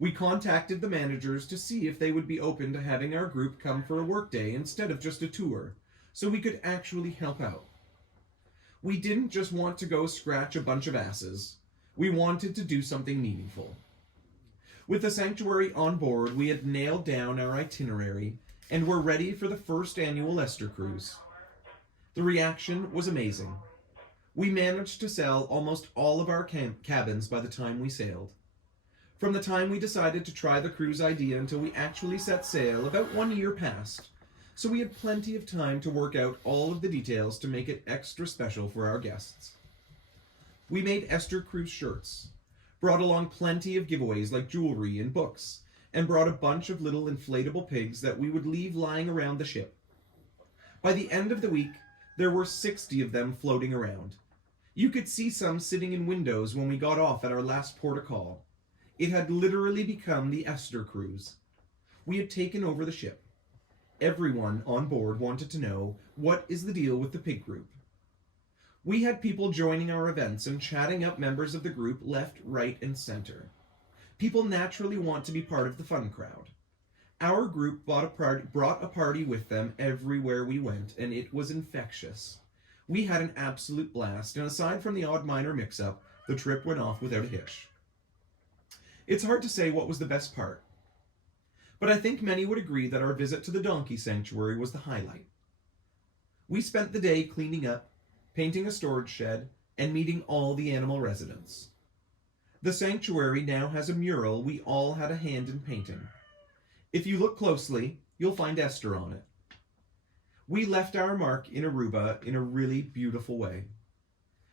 We contacted the managers to see if they would be open to having our group come for a workday instead of just a tour, so we could actually help out. We didn't just want to go scratch a bunch of asses. We wanted to do something meaningful. With the sanctuary on board, we had nailed down our itinerary and were ready for the first annual Esther cruise. The reaction was amazing. We managed to sell almost all of our cabins by the time we sailed. From the time we decided to try the cruise idea until we actually set sail, about 1 year passed, so we had plenty of time to work out all of the details to make it extra special for our guests. We made Esther cruise shirts, brought along plenty of giveaways like jewelry and books, and brought a bunch of little inflatable pigs that we would leave lying around the ship. By the end of the week, there were 60 of them floating around. You could see some sitting in windows when we got off at our last port of call. It had literally become the Esther cruise. We had taken over the ship. Everyone on board wanted to know, what is the deal with the pig group? We had people joining our events and chatting up members of the group left, right, and center. People naturally want to be part of the fun crowd. Our group brought a party with them everywhere we went, and it was infectious. We had an absolute blast, and aside from the odd minor mix-up, the trip went off without a hitch. It's hard to say what was the best part, but I think many would agree that our visit to the donkey sanctuary was the highlight. We spent the day cleaning up, painting a storage shed, and meeting all the animal residents. The sanctuary now has a mural we all had a hand in painting. If you look closely, you'll find Esther on it. We left our mark in Aruba in a really beautiful way.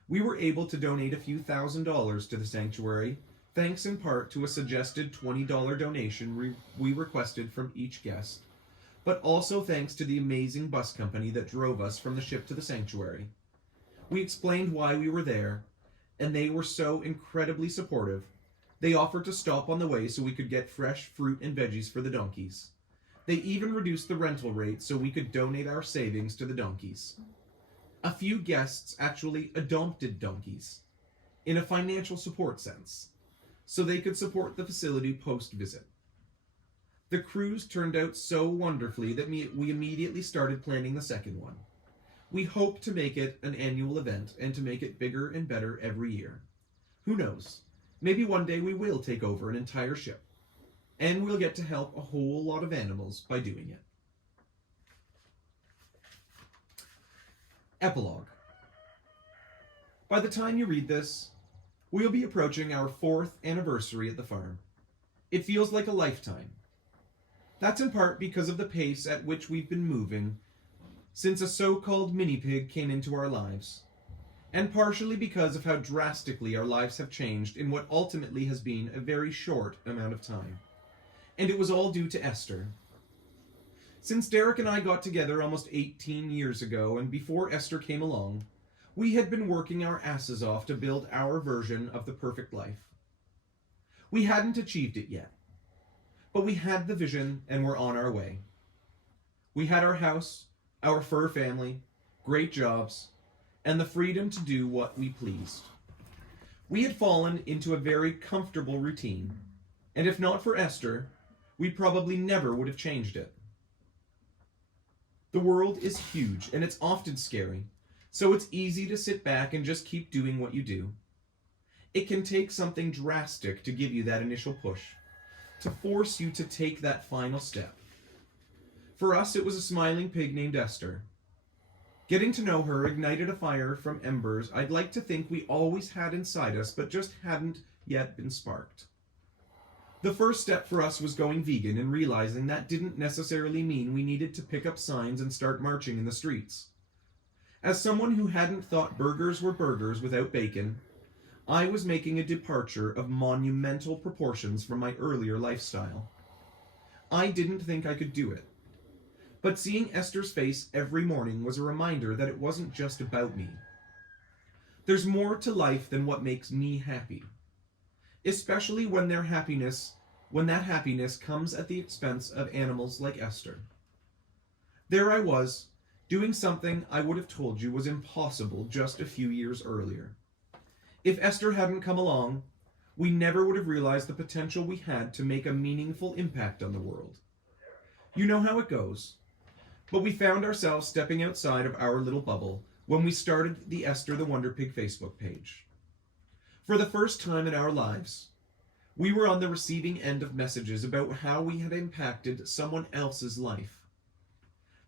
We were able to donate a few $1,000s to the sanctuary, thanks in part to a suggested $20 donation we requested from each guest, but also thanks to the amazing bus company that drove us from the ship to the sanctuary. We explained why we were there, and they were so incredibly supportive. They offered to stop on the way so we could get fresh fruit and veggies for the donkeys. They even reduced the rental rate so we could donate our savings to the donkeys. A few guests actually adopted donkeys, in a financial support sense, so they could support the facility post-visit. The cruise turned out so wonderfully that we immediately started planning the second one. We hope to make it an annual event and to make it bigger and better every year. Who knows? Maybe one day we will take over an entire ship, and we'll get to help a whole lot of animals by doing it. Epilogue. By the time you read this, we'll be approaching our 4th anniversary at the farm. It feels like a lifetime. That's in part because of the pace at which we've been moving since a so-called mini-pig came into our lives, and partially because of how drastically our lives have changed in what ultimately has been a very short amount of time. And it was all due to Esther. Since Derek and I got together almost 18 years ago, and before Esther came along, we had been working our asses off to build our version of the perfect life. We hadn't achieved it yet, but we had the vision and were on our way. We had our house, our fur family, great jobs, and the freedom to do what we pleased. We had fallen into a very comfortable routine, and if not for Esther, we probably never would have changed it. The world is huge, and it's often scary, so it's easy to sit back and just keep doing what you do. It can take something drastic to give you that initial push, to force you to take that final step. For us, it was a smiling pig named Esther. Getting to know her ignited a fire from embers I'd like to think we always had inside us, but just hadn't yet been sparked. The first step for us was going vegan and realizing that didn't necessarily mean we needed to pick up signs and start marching in the streets. As someone who hadn't thought burgers were burgers without bacon, I was making a departure of monumental proportions from my earlier lifestyle. I didn't think I could do it. But seeing Esther's face every morning was a reminder that it wasn't just about me. There's more to life than what makes me happy, especially when that happiness comes at the expense of animals like Esther. There I was, doing something I would have told you was impossible just a few years earlier. If Esther hadn't come along, we never would have realized the potential we had to make a meaningful impact on the world. You know how it goes. But we found ourselves stepping outside of our little bubble when we started the Esther the Wonder Pig Facebook page. For the first time in our lives, we were on the receiving end of messages about how we had impacted someone else's life.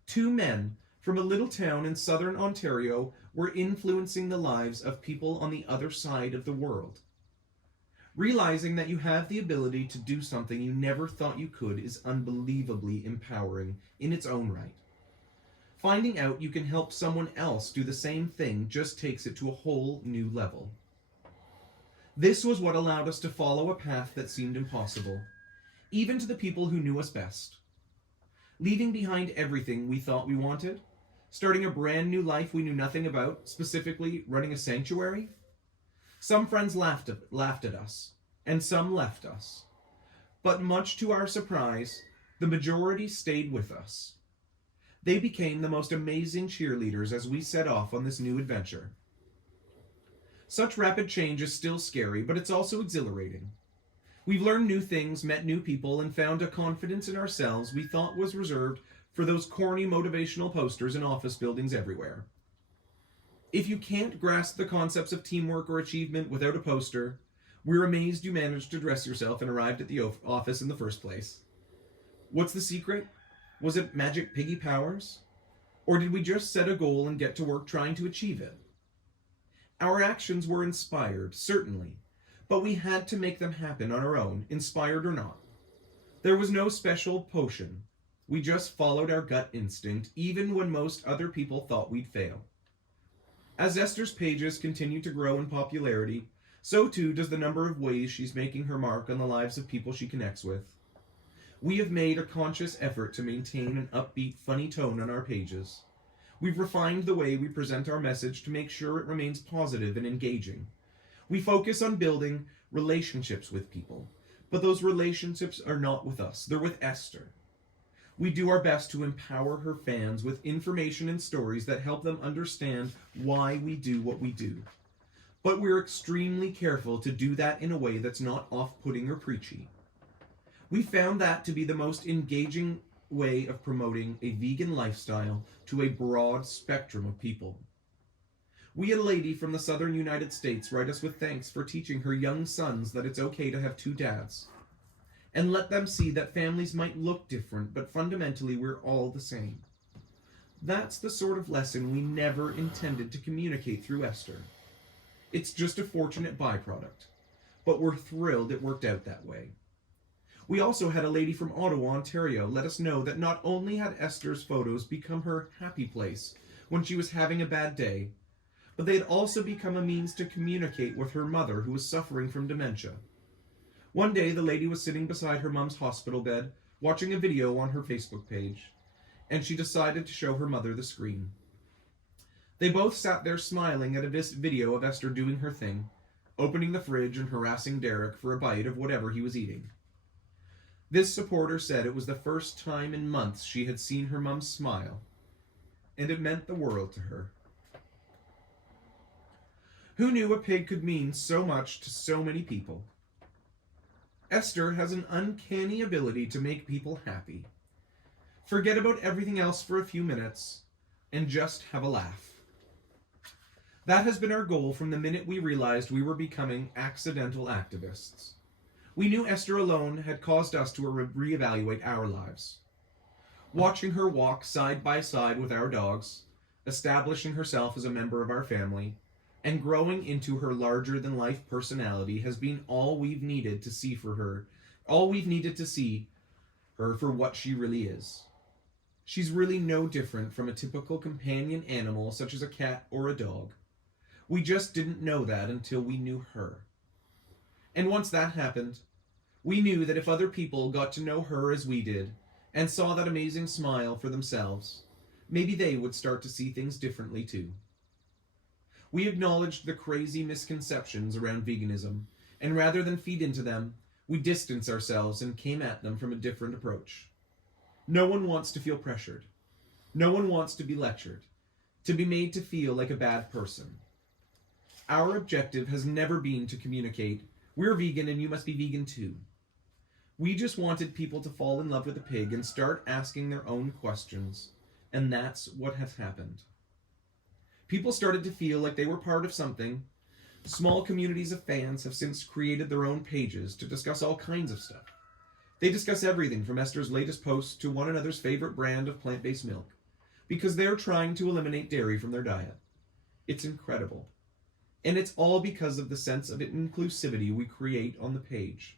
2 men from a little town in southern Ontario were influencing the lives of people on the other side of the world. Realizing that you have the ability to do something you never thought you could is unbelievably empowering in its own right. Finding out you can help someone else do the same thing just takes it to a whole new level. This was what allowed us to follow a path that seemed impossible, even to the people who knew us best. Leaving behind everything we thought we wanted, starting a brand new life we knew nothing about, specifically running a sanctuary. Some friends laughed at us, and some left us. But much to our surprise, the majority stayed with us. They became the most amazing cheerleaders as we set off on this new adventure. Such rapid change is still scary, but it's also exhilarating. We've learned new things, met new people, and found a confidence in ourselves we thought was reserved for those corny motivational posters in office buildings everywhere. If you can't grasp the concepts of teamwork or achievement without a poster, we're amazed you managed to dress yourself and arrived at the office in the first place. What's the secret? Was it magic piggy powers? Or did we just set a goal and get to work trying to achieve it? Our actions were inspired, certainly, but we had to make them happen on our own, inspired or not. There was no special potion. We just followed our gut instinct, even when most other people thought we'd fail. As Esther's pages continue to grow in popularity, so too does the number of ways she's making her mark on the lives of people she connects with. We have made a conscious effort to maintain an upbeat, funny tone on our pages. We've refined the way we present our message to make sure it remains positive and engaging. We focus on building relationships with people, but those relationships are not with us, they're with Esther. We do our best to empower her fans with information and stories that help them understand why we do what we do. But we're extremely careful to do that in a way that's not off-putting or preachy. We found that to be the most engaging way of promoting a vegan lifestyle to a broad spectrum of people. We had a lady from the southern United States write us with thanks for teaching her young sons that it's okay to have two dads, and let them see that families might look different, but fundamentally we're all the same. That's the sort of lesson we never intended to communicate through Esther. It's just a fortunate byproduct, but we're thrilled it worked out that way. We also had a lady from Ottawa, Ontario, let us know that not only had Esther's photos become her happy place when she was having a bad day, but they had also become a means to communicate with her mother, who was suffering from dementia. One day, the lady was sitting beside her mom's hospital bed, watching a video on her Facebook page, and she decided to show her mother the screen. They both sat there smiling at a video of Esther doing her thing, opening the fridge and harassing Derek for a bite of whatever he was eating. This supporter said it was the first time in months she had seen her mom smile, and it meant the world to her. Who knew a pig could mean so much to so many people? Esther has an uncanny ability to make people happy. Forget about everything else for a few minutes, and just have a laugh. That has been our goal from the minute we realized we were becoming accidental activists. We knew Esther alone had caused us to reevaluate our lives. Watching her walk side by side with our dogs, establishing herself as a member of our family, and growing into her larger-than-life personality has been all we've needed to see for her, all we've needed to see her for what she really is. She's really no different from a typical companion animal such as a cat or a dog. We just didn't know that until we knew her. And once that happened, we knew that if other people got to know her as we did, and saw that amazing smile for themselves, maybe they would start to see things differently too. We acknowledged the crazy misconceptions around veganism, and rather than feed into them, we distanced ourselves and came at them from a different approach. No one wants to feel pressured. No one wants to be lectured, to be made to feel like a bad person. Our objective has never been to communicate, "We're vegan and you must be vegan too." We just wanted people to fall in love with a pig and start asking their own questions, and that's what has happened. People started to feel like they were part of something. Small communities of fans have since created their own pages to discuss all kinds of stuff. They discuss everything from Esther's latest posts to one another's favorite brand of plant-based milk, because they're trying to eliminate dairy from their diet. It's incredible. And it's all because of the sense of inclusivity we create on the page.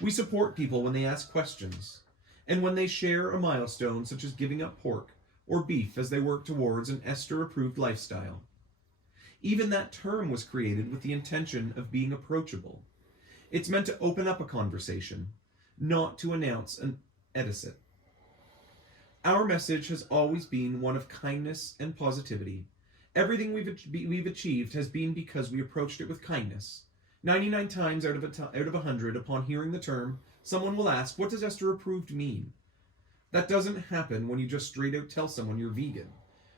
We support people when they ask questions, and when they share a milestone such as giving up pork or beef as they work towards an Esther-approved lifestyle. Even that term was created with the intention of being approachable. It's meant to open up a conversation, not to announce and edit. Our message has always been one of kindness and positivity. Everything we've achieved has been because we approached it with kindness. 99 times out of 100, upon hearing the term, someone will ask, "What does Esther approved mean?" That doesn't happen when you just straight out tell someone you're vegan,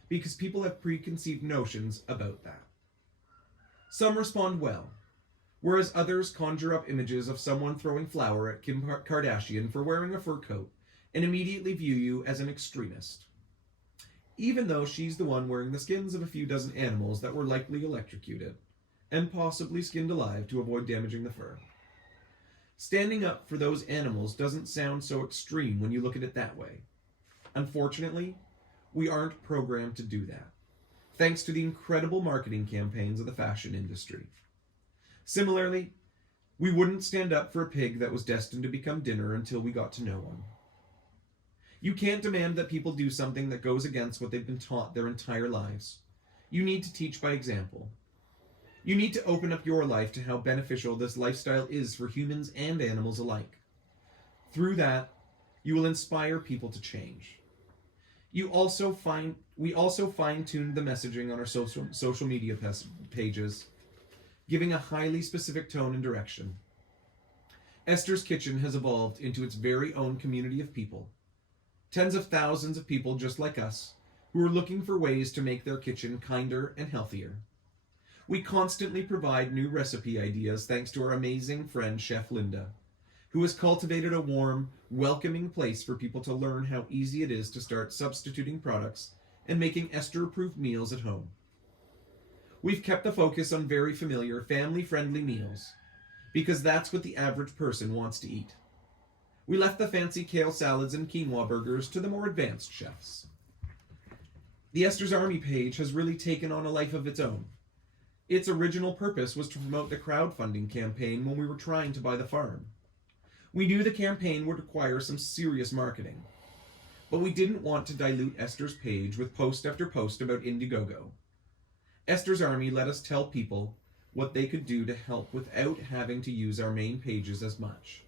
because people have preconceived notions about that. Some respond well, whereas others conjure up images of someone throwing flour at Kim Kardashian for wearing a fur coat and immediately view you as an extremist, even though she's the one wearing the skins of a few dozen animals that were likely electrocuted and possibly skinned alive to avoid damaging the fur. Standing up for those animals doesn't sound so extreme when you look at it that way. Unfortunately, we aren't programmed to do that, thanks to the incredible marketing campaigns of the fashion industry. Similarly, we wouldn't stand up for a pig that was destined to become dinner until we got to know one. You can't demand that people do something that goes against what they've been taught their entire lives. You need to teach by example. You need to open up your life to how beneficial this lifestyle is for humans and animals alike. Through that, you will inspire people to change. We also fine-tuned the messaging on our social media pages, giving a highly specific tone and direction. Esther's Kitchen has evolved into its very own community of people. Tens of thousands of people just like us, who are looking for ways to make their kitchen kinder and healthier. We constantly provide new recipe ideas thanks to our amazing friend Chef Linda, who has cultivated a warm, welcoming place for people to learn how easy it is to start substituting products and making Esther-approved meals at home. We've kept the focus on very familiar, family-friendly meals, because that's what the average person wants to eat. We left the fancy kale salads and quinoa burgers to the more advanced chefs. The Esther's Army page has really taken on a life of its own. Its original purpose was to promote the crowdfunding campaign when we were trying to buy the farm. We knew the campaign would require some serious marketing, but we didn't want to dilute Esther's page with post after post about Indiegogo. Esther's Army let us tell people what they could do to help without having to use our main pages as much.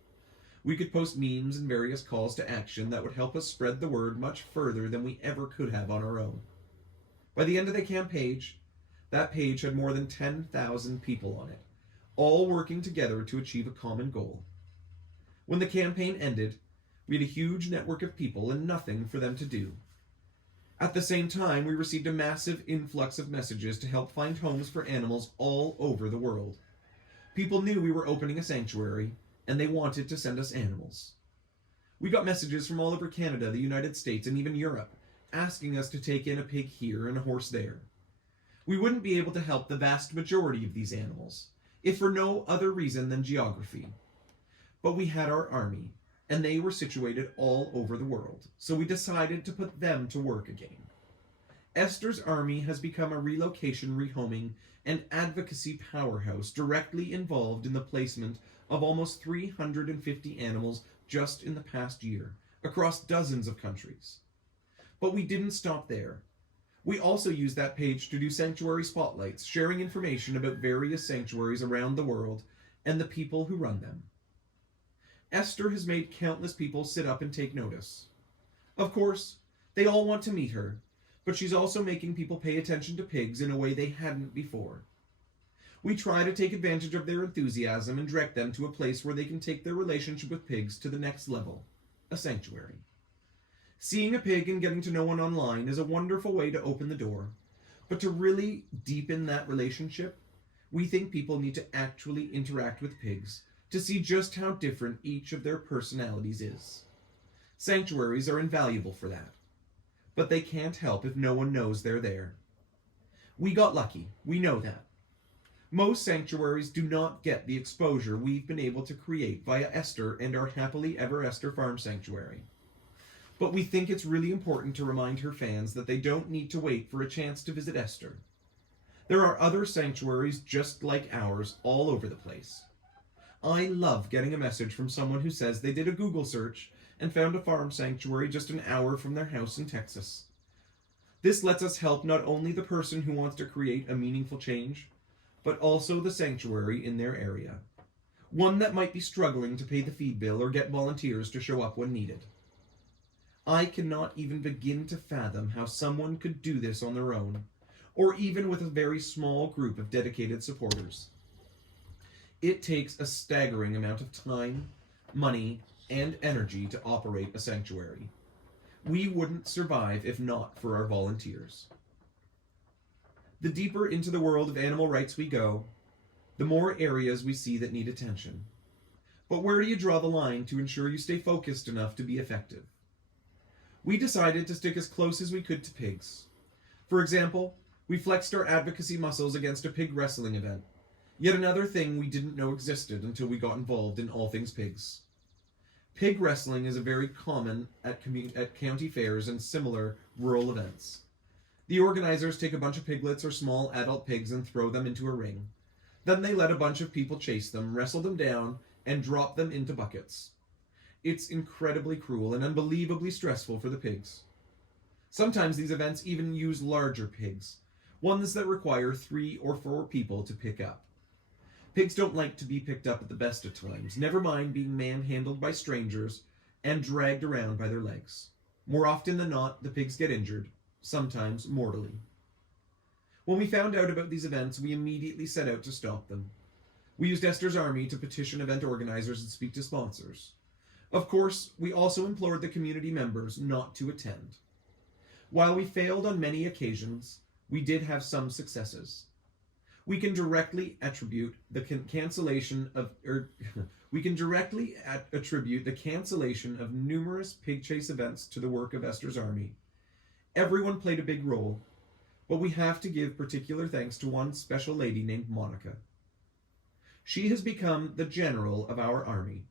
We could post memes and various calls to action that would help us spread the word much further than we ever could have on our own. By the end of the campaign, that page had more than 10,000 people on it, all working together to achieve a common goal. When the campaign ended, we had a huge network of people and nothing for them to do. At the same time, we received a massive influx of messages to help find homes for animals all over the world. People knew we were opening a sanctuary, and they wanted to send us animals. We got messages from all over Canada, the United States, and even Europe, asking us to take in a pig here and a horse there. We wouldn't be able to help the vast majority of these animals, if for no other reason than geography. But we had our army, and they were situated all over the world, so we decided to put them to work again. Esther's Army has become a relocation, rehoming, and advocacy powerhouse directly involved in the placement of almost 350 animals just in the past year, across dozens of countries. But we didn't stop there. We also used that page to do sanctuary spotlights, sharing information about various sanctuaries around the world and the people who run them. Esther has made countless people sit up and take notice. Of course, they all want to meet her, but she's also making people pay attention to pigs in a way they hadn't before. We try to take advantage of their enthusiasm and direct them to a place where they can take their relationship with pigs to the next level, a sanctuary. Seeing a pig and getting to know one online is a wonderful way to open the door, but to really deepen that relationship, we think people need to actually interact with pigs to see just how different each of their personalities is. Sanctuaries are invaluable for that, but they can't help if no one knows they're there. We got lucky, we know that. Most sanctuaries do not get the exposure we've been able to create via Esther and our Happily Ever Esther Farm Sanctuary. But we think it's really important to remind her fans that they don't need to wait for a chance to visit Esther. There are other sanctuaries just like ours all over the place. I love getting a message from someone who says they did a Google search and found a farm sanctuary just an hour from their house in Texas. This lets us help not only the person who wants to create a meaningful change, but also the sanctuary in their area. One that might be struggling to pay the feed bill or get volunteers to show up when needed. I cannot even begin to fathom how someone could do this on their own, or even with a very small group of dedicated supporters. It takes a staggering amount of time, money, and energy to operate a sanctuary. We wouldn't survive if not for our volunteers. The deeper into the world of animal rights we go, the more areas we see that need attention. But where do you draw the line to ensure you stay focused enough to be effective? We decided to stick as close as we could to pigs. For example, we flexed our advocacy muscles against a pig wrestling event. Yet another thing we didn't know existed until we got involved in all things pigs. Pig wrestling is very common at county fairs and similar rural events. The organizers take a bunch of piglets or small adult pigs and throw them into a ring. Then they let a bunch of people chase them, wrestle them down, and drop them into buckets. It's incredibly cruel and unbelievably stressful for the pigs. Sometimes these events even use larger pigs, ones that require 3 or 4 people to pick up. Pigs don't like to be picked up at the best of times, never mind being manhandled by strangers and dragged around by their legs. More often than not, the pigs get injured, sometimes mortally. When we found out about these events, we immediately set out to stop them. We used Esther's army to petition event organizers and speak to sponsors. Of course, we also implored the community members not to attend. While we failed on many occasions, we did have some successes. We can directly attribute the cancellation of numerous pig chase events to the work of Esther's army. Everyone played a big role, but we have to give particular thanks to one special lady named Monica. She has become the general of our army,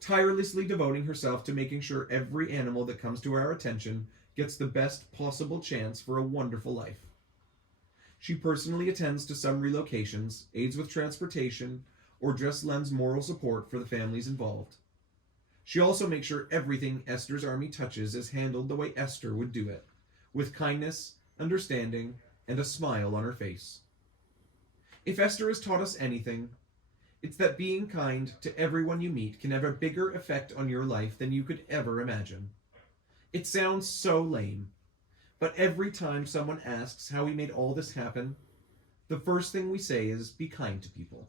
tirelessly devoting herself to making sure every animal that comes to our attention gets the best possible chance for a wonderful life. She personally attends to some relocations, aids with transportation, or just lends moral support for the families involved. She also makes sure everything Esther's army touches is handled the way Esther would do it, with kindness, understanding, and a smile on her face. If Esther has taught us anything, it's that being kind to everyone you meet can have a bigger effect on your life than you could ever imagine. It sounds so lame, but every time someone asks how we made all this happen, the first thing we say is be kind to people.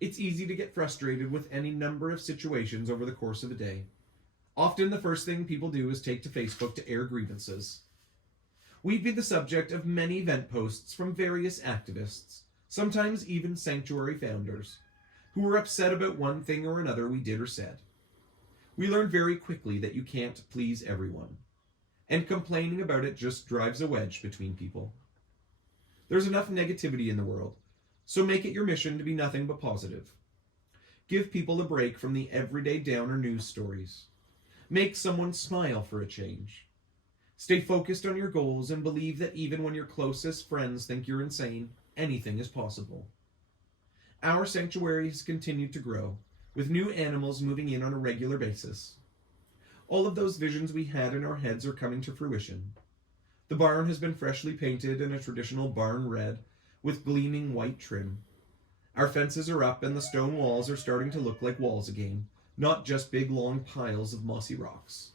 It's easy to get frustrated with any number of situations over the course of a day. Often the first thing people do is take to Facebook to air grievances. We've been the subject of many event posts from various activists, sometimes even sanctuary founders, who were upset about one thing or another we did or said. We learned very quickly that you can't please everyone, and complaining about it just drives a wedge between people. There's enough negativity in the world, so make it your mission to be nothing but positive. Give people a break from the everyday downer news stories. Make someone smile for a change. Stay focused on your goals and believe that even when your closest friends think you're insane, anything is possible. Our sanctuary has continued to grow, with new animals moving in on a regular basis. All of those visions we had in our heads are coming to fruition. The barn has been freshly painted in a traditional barn red with gleaming white trim. Our fences are up and the stone walls are starting to look like walls again, not just big long piles of mossy rocks.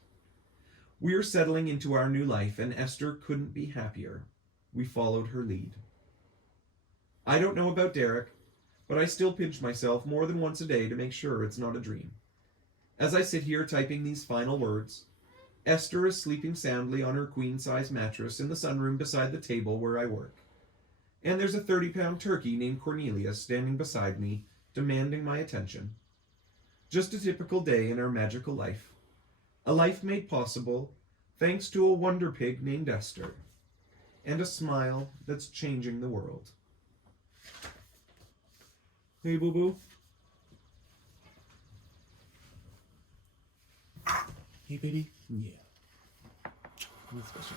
We are settling into our new life, and Esther couldn't be happier. We followed her lead. I don't know about Derek, but I still pinch myself more than once a day to make sure it's not a dream. As I sit here typing these final words, Esther is sleeping soundly on her queen-size mattress in the sunroom beside the table where I work. And there's a 30-pound turkey named Cornelia standing beside me, demanding my attention. Just a typical day in our magical life. A life made possible thanks to a wonder pig named Esther, and a smile that's changing the world. Hey, boo-boo. Hey, baby. Yeah. That's special.